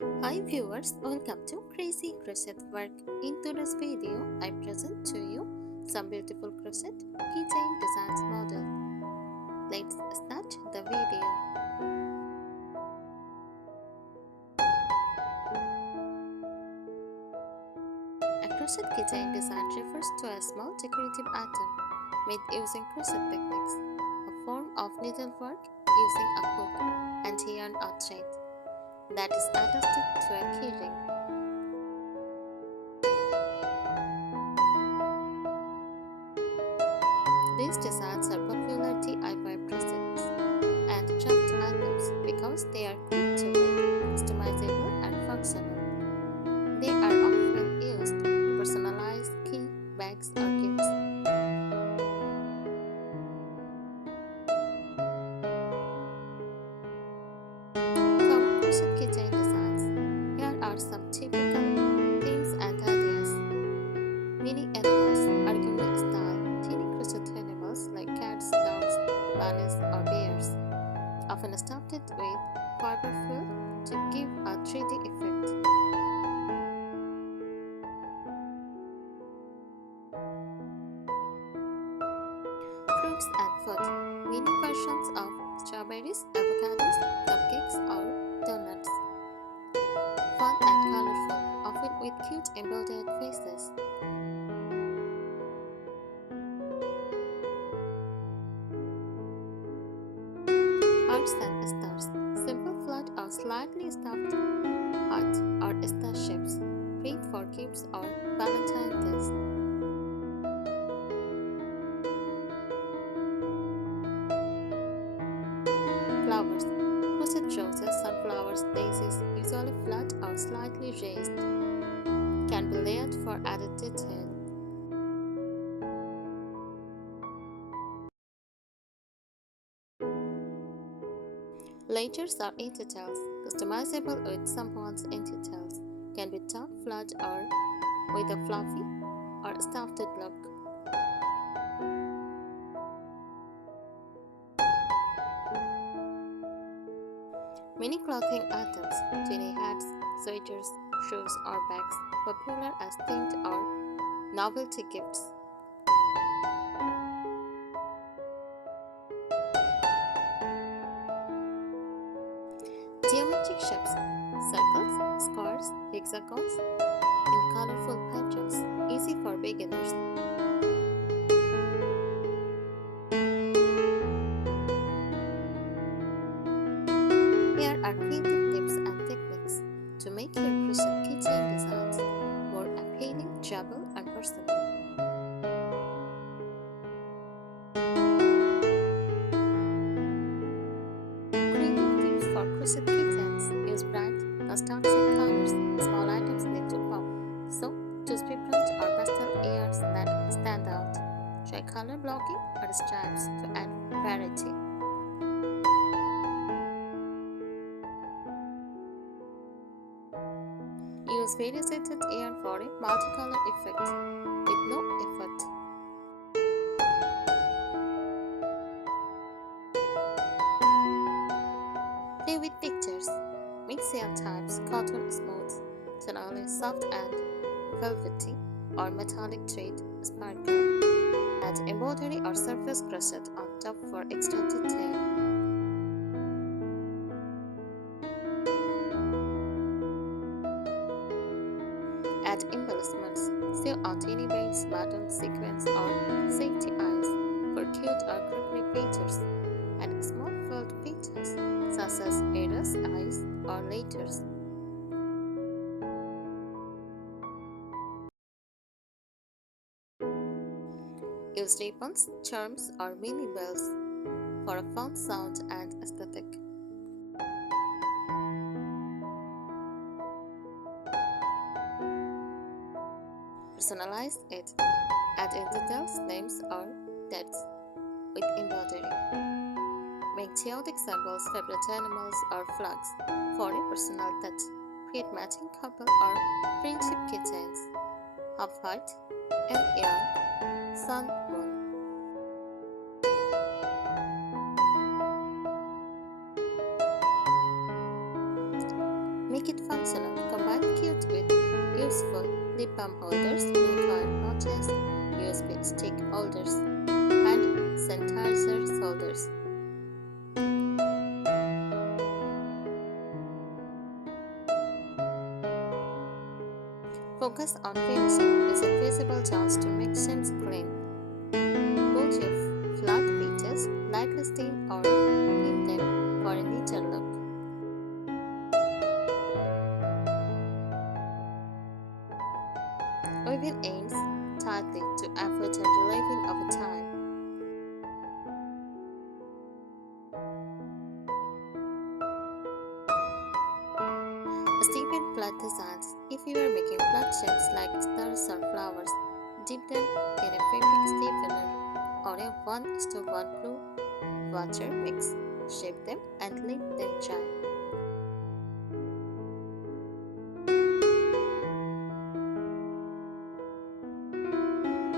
Hi viewers, welcome to Crazy Crochet Work. In today's video, I present to you some beautiful crochet keychain designs model. Let's start the video. A crochet keychain design refers to a small decorative item made using crochet techniques, a form of needlework using a hook and yarn or thread that is attached to a keyring. These designs are popular DIY presents and craft items because they are quick to make, customizable, and functional. They are often used to personalize key, bags, or gifts. Common crochet keychain designs. Here are some typical themes and ideas. Mini animals, argument style, teeny crochet animals like cats, dogs, bunnies, or bears, often stuffed with fiber fill to give a 3D effect. Fruits and food. Mini versions of strawberries, avocados, cupcakes, or donuts. Fun and colorful, often with cute embroidered faces. Hearts and stars. Simple flat or slightly stuffed heart or star shapes. Great for gifts or Valentine's Day. Flowers. Crochet roses, sunflowers, daisies, usually flat or slightly raised, can be layered for added detail. Layers are in details, customizable with someone's in details, can be done flat or with a fluffy or stuffed look. Mini clothing items, tiny hats, sweaters, shoes, or bags, popular as themed or novelty gifts. Geometric shapes, circles, squares, hexagons, in colorful patterns, easy for beginners. Here are creative tips and techniques to make your crochet keychain designs more appealing, durable, and personal. Creative tips for crochet keychains. Use bright, contrasting colors. Small items need to pop, so choose vibrant or pastel yarns that stand out. Try color blocking or stripes to add variety. Use variegated yarn for a multicolor effect with no effort. Play with textures. Mix yarn types, cotton smooth, tonally soft and velvety, or metallic thread, sparkle. Add embroidery or surface crochet on top for extra detail. Add embellishments. Sew on tiny beads, buttons, sequins, or safety eyes for cute or crinkly features. Add small fold features such as ears, eyes, or letters. Use ribbons, charms, or mini bells for a fun sound and aesthetic. Personalize it. Add in details, names, or dates with embroidery. Make chaotic symbols, favorite animals, or flags for a personal touch. Create matching couple or friendship keychains. Half-heart, and sun, moon. Make it functional. Combine cute with useful lip balm holders, mini coil pouches, USB stick holders, and sanitizer holders. Focus on finishing using visible joints to make seams clean. Pull your flat pieces, lightly stain or pin them for a neater look. Weave ends tightly to avoid relieving over time. Steep in flat designs. If you are making flat shapes like stars or flowers, dip them in a fabric stiffener or a 1:1 glue water mix. Shape them and leave them dry.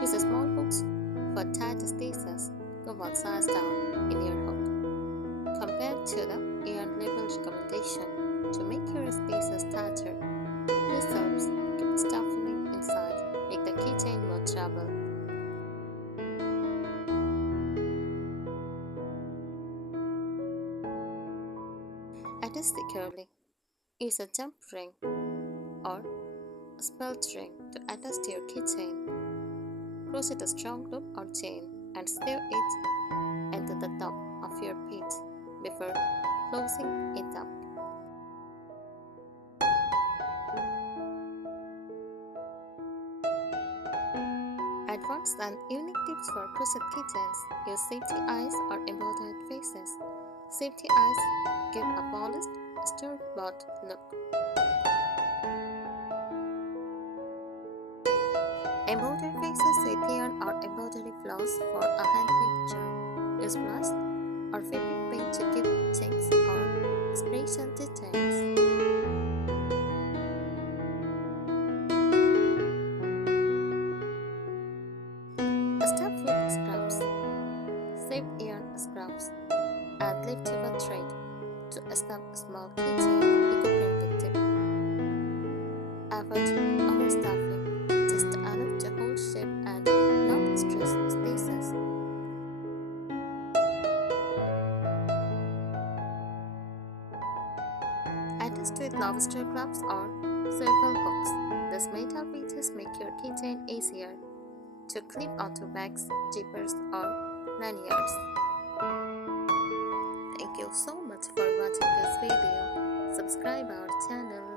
Use small hooks for tight stitches. Go one size down in your hook. Compared to the yarn label recommendation to make your stitches tighter, this helps keep stuffing inside, make the keychain more trouble. Attach securely. Use a jump ring or a spelt ring to attach to your keychain. Crochet a strong loop or chain and sew it into the top of your piece before closing it up. Advanced and unique tips for crochet kittens. Use safety eyes or embroidered faces. Safety eyes give a polished, store-bought look. Embroidered faces with yarn or embroidery floss for a handmade charm. Use blush or fabric paint to give chinks or expression details. Stuff with scraps. Save yarn scraps and leftover thread to stamp a small keychain eco-friendly tip. Avoid overstuffing, just enough to hold shape and not stress stitches. Attach with lobster clubs or swivel hooks. These metal pieces make your keychain easier to clip onto bags, zippers, or lanyards. Thank you so much for watching this video. Subscribe our channel.